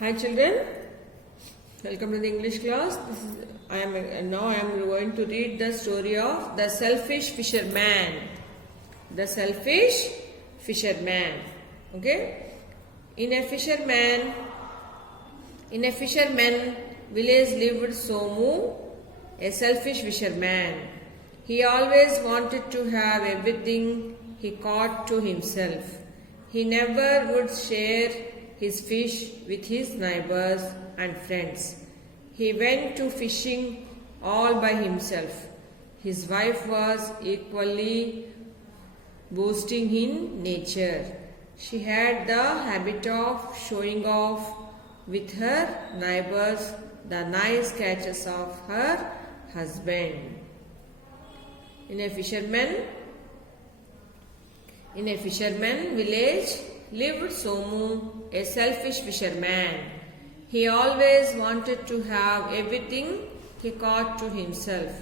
Hi children, welcome to the English class. Now I am going to read the story of the selfish fisherman. The selfish fisherman. Okay. In a fisherman village lived Somu, a selfish fisherman. He always wanted to have everything he caught to himself. He never would share his fish with his neighbors and friends. He went to fishing all by himself. His wife was equally boasting in nature. She had the habit of showing off with her neighbors the nice catches of her husband. In a fisherman village lived Somu, a selfish fisherman. He always wanted to have everything he caught to himself.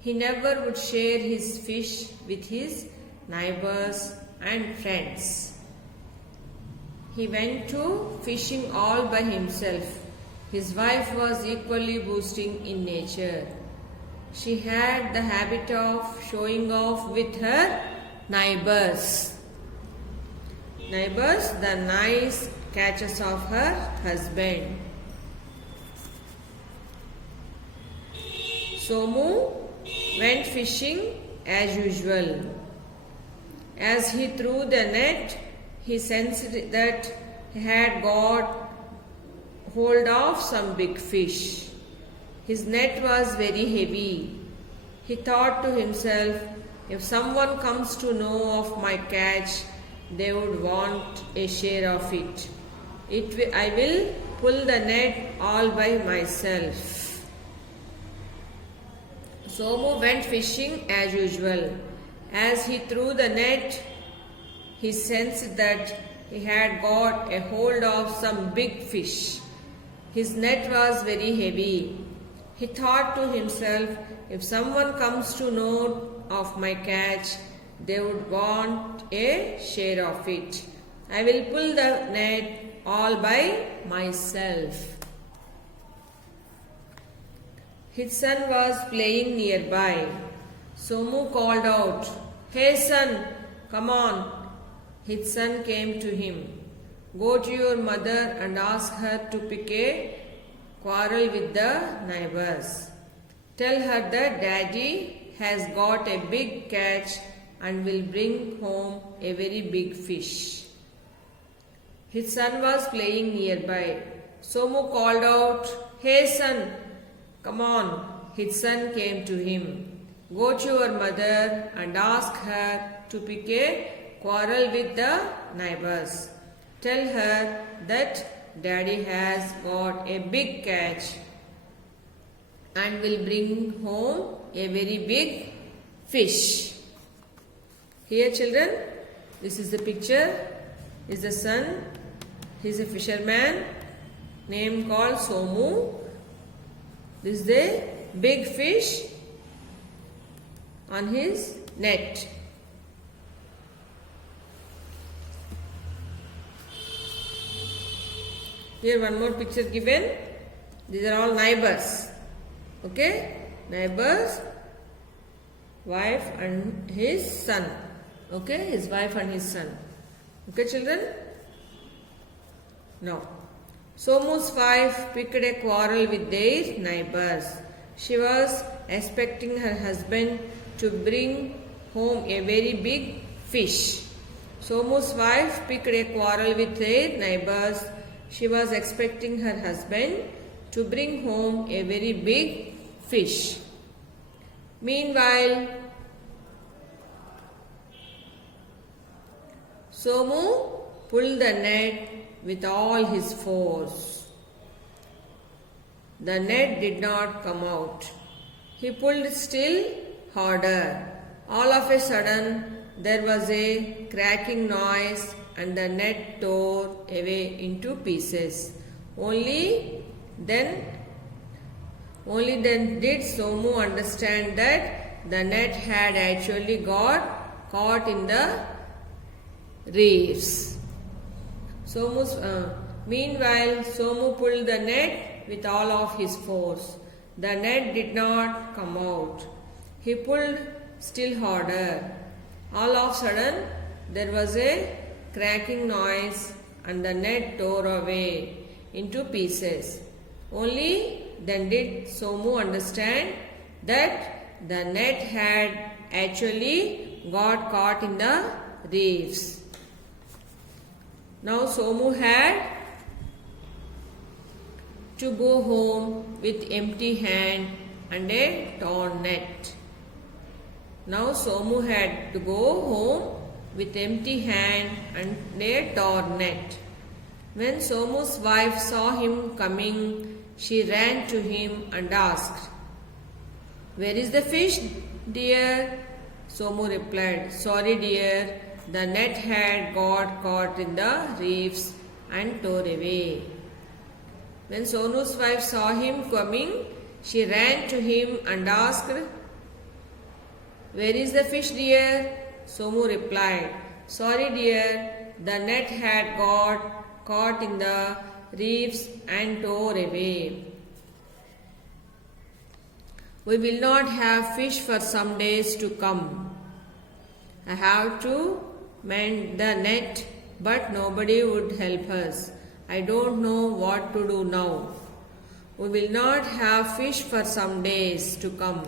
He never would share his fish with his neighbors and friends. He went to fishing all by himself. His wife was equally boasting in nature. She had the habit of showing off with her neighbors the nice catches of her husband. Somu went fishing as usual. As he threw the net, he sensed that he had got hold of some big fish. His net was very heavy. He thought to himself, if someone comes to know of my catch, they would want a share of it. I will pull the net all by myself. Somu went fishing as usual. As he threw the net, he sensed that he had got a hold of some big fish. His net was very heavy. He thought to himself, if someone comes to know of my catch, they would want a share of it. I will pull the net all by myself. His son was playing nearby. Somu called out, "Hey son, come on." His son came to him. "Go to your mother and ask her to pick a quarrel with the neighbors. Tell her that daddy has got a big catch and will bring home a very big fish." His son was playing nearby. Somu called out, "Hey son, come on." His son came to him. "Go to your mother and ask her to pick a quarrel with the neighbors. Tell her that daddy has got a big catch and will bring home a very big fish." Here children, this is the picture. Is the son. He is a fisherman name called Somu. This is the big fish on his net. Here one more picture given. These are all neighbors. Okay? Neighbors, wife and his son. Okay? His wife and his son. Okay children? Now, Somu's wife picked a quarrel with their neighbors. She was expecting her husband to bring home a very big fish. Somu's wife picked a quarrel with their neighbors. She was expecting her husband to bring home a very big fish. Meanwhile, Somu pulled the net with all his force. The net did not come out. He pulled still harder. All of a sudden, there was a cracking noise and the net tore away into pieces. Only then did Somu understand that the net had actually got caught in the reefs. Meanwhile, Somu pulled the net with all of his force. The net did not come out. He pulled still harder. All of a sudden, there was a cracking noise and the net tore away into pieces. Only then did Somu understand that the net had actually got caught in the reefs. Now Somu had to go home with empty hand and a torn net. Now Somu had to go home with empty hand and a torn net. When Somu's wife saw him coming, she ran to him and asked, "Where is the fish, dear?" Somu replied, "Sorry, dear, the net had got caught in the reefs and tore away." When Sonu's wife saw him coming, she ran to him and asked, "Where is the fish, dear?" Somu replied, "Sorry, dear, the net had got caught in the reefs and tore away. We will not have fish for some days to come. I have to mend the net, but nobody would help us. I don't know what to do now. We will not have fish for some days to come.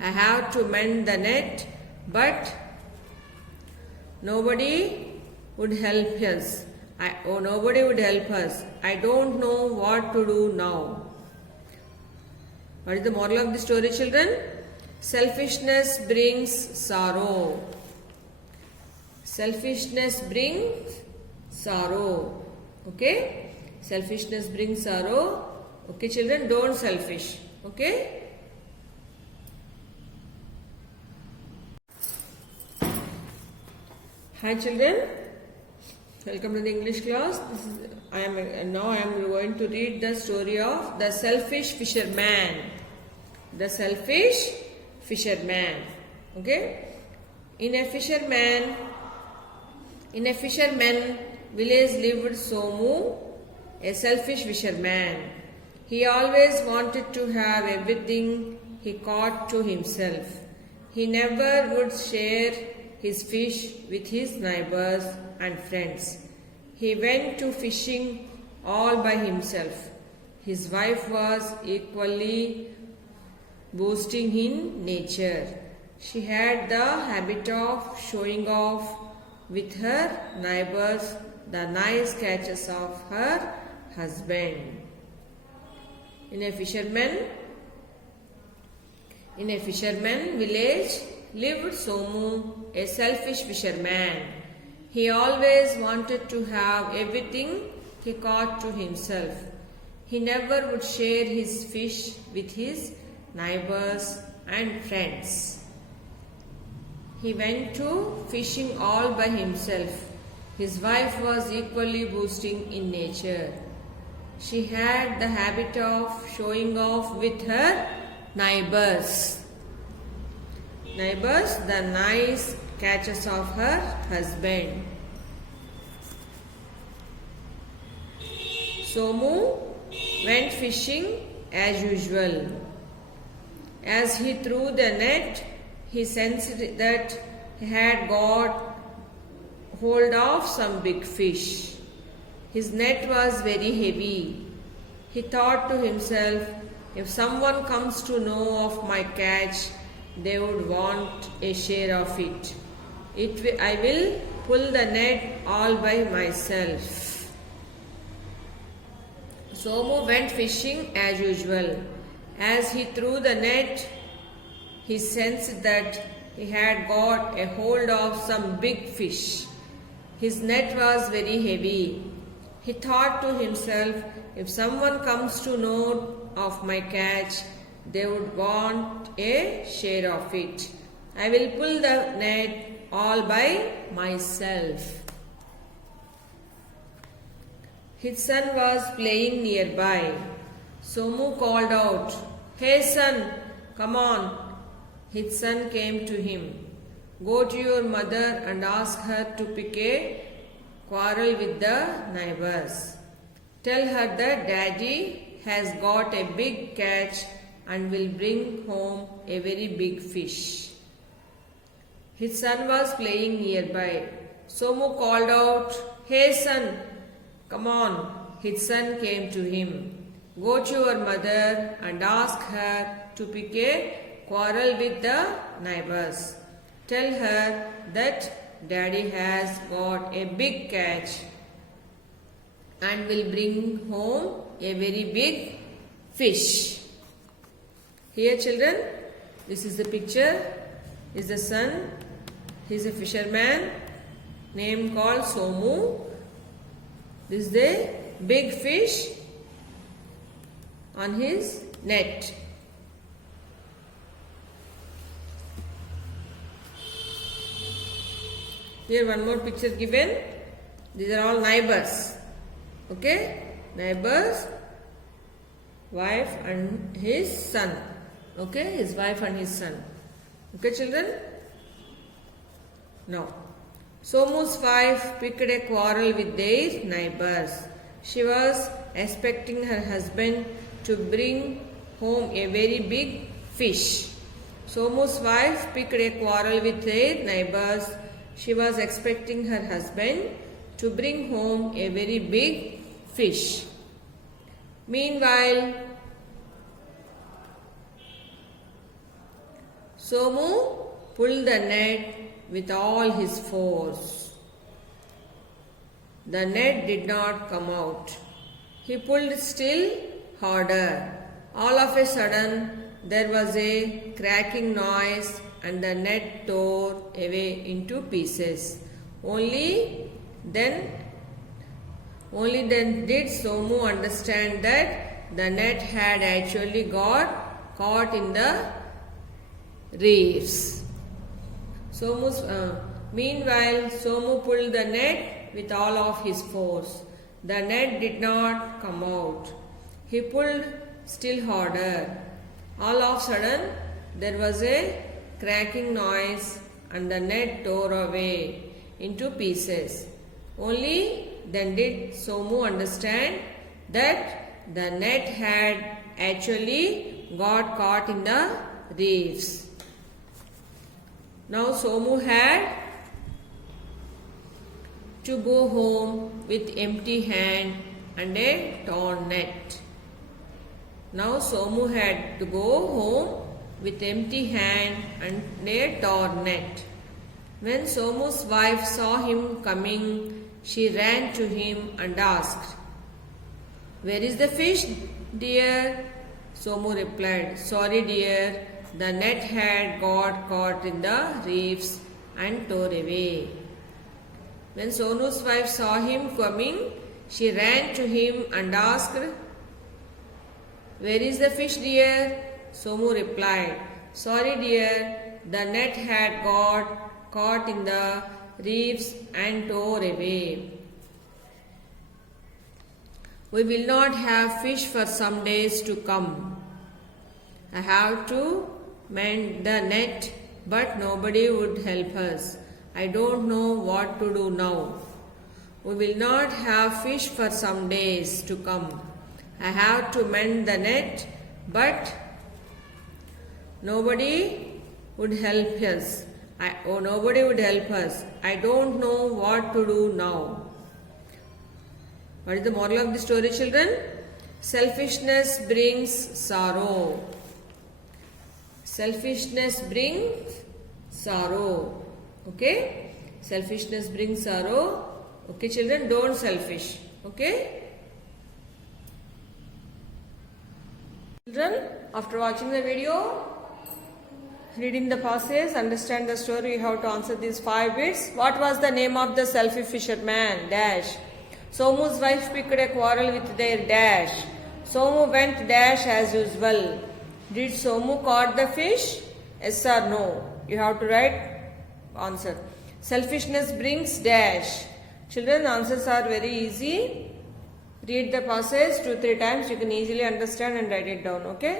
I have to mend the net, but nobody would help us. Nobody would help us. I don't know what to do now." What is the moral of the story, children? Selfishness brings sorrow. Selfishness brings sorrow. Okay? Selfishness brings sorrow. Okay, children, don't selfish. Okay? Hi, children. Welcome to the English class. Now I am going to read the story of the selfish fisherman. The selfish fisherman. Okay? In a fisherman village lived Somu, a selfish fisherman. He always wanted to have everything he caught to himself. He never would share his fish with his neighbors and friends. He went to fishing all by himself. His wife was equally boasting in nature. She had the habit of showing off with her neighbors the nice catches of her husband. In a fisherman village lived Somu, a selfish fisherman. He always wanted to have everything he caught to himself. He never would share his fish with his neighbors and friends. He went to fishing all by himself. His wife was equally boasting in nature. She had the habit of showing off with her neighbors. The nice catches of her husband. Somu went fishing as usual. As he threw the net, he sensed that he had got hold of some big fish. His net was very heavy. He thought to himself, if someone comes to know of my catch, they would want a share of it. I will pull the net all by myself. Somu went fishing as usual. As he threw the net, he sensed that he had got a hold of some big fish. His net was very heavy. He thought to himself, if someone comes to know of my catch, they would want a share of it. I will pull the net all by myself. His son was playing nearby. Somu called out, "Hey son, come on." His son came to him. "Go to your mother and ask her to pick a quarrel with the neighbors." Tell her that daddy has got a big catch and will bring home a very big fish. His son was playing nearby. Somu called out, "Hey son, come on." His son came to him. "Go to your mother and ask her to pick a quarrel with the neighbors. Tell her that daddy has got a big catch and will bring home a very big fish." Here children, this is the picture. Is the son. He is a fisherman name called Somu. This is the big fish on his net. Here one more picture given. These are all neighbors. Okay? Neighbors, wife and his son. Okay? His wife and his son. Okay children? Now, Somu's wife picked a quarrel with their neighbors. She was expecting her husband to bring home a very big fish. Somu's wife picked a quarrel with their neighbors. She was expecting her husband to bring home a very big fish. Meanwhile, Somu pulled the net with all his force. The net did not come out. He pulled still harder. All of a sudden, there was a cracking noise and the net tore away into pieces. Only then did Somu understand that the net had actually got caught in the reefs. Meanwhile, Somu pulled the net with all of his force. The net did not come out. He pulled still harder. All of a sudden, there was a cracking noise and the net tore away into pieces. Only then did Somu understand that the net had actually got caught in the reefs. Now Somu had to go home with empty hand and a torn net. Now Somu had to go home with empty hand and a torn net. When Somu's wife saw him coming, she ran to him and asked, "Where is the fish, dear?" Somu replied, "Sorry, dear, the net had got caught in the reefs and tore away." When Sonu's wife saw him coming, she ran to him and asked, "Where is the fish, dear?" Somu replied, "Sorry, dear, the net had got caught in the reefs and tore away. We will not have fish for some days to come. I have to mend the net, but nobody would help us. I don't know what to do now. We will not have fish for some days to come. I have to mend the net, but nobody would help us. Nobody would help us. I don't know what to do now." What is the moral of the story, children? Selfishness brings sorrow. Selfishness brings sorrow. Okay? Selfishness brings sorrow. Okay, children, don't selfish. Okay? Children, after watching the video, reading the passage, understand the story, you have to answer these 5 bits. What was the name of the selfish fisherman? Dash. Somu's wife picked a quarrel with their dash. Somu went dash as usual. Did Somu caught the fish? Yes or no? You have to write answer. Selfishness brings dash. Children, answers are very easy. Read the passage 2-3 times. You can easily understand and write it down. Okay?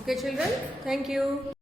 Okay, children? Thank you.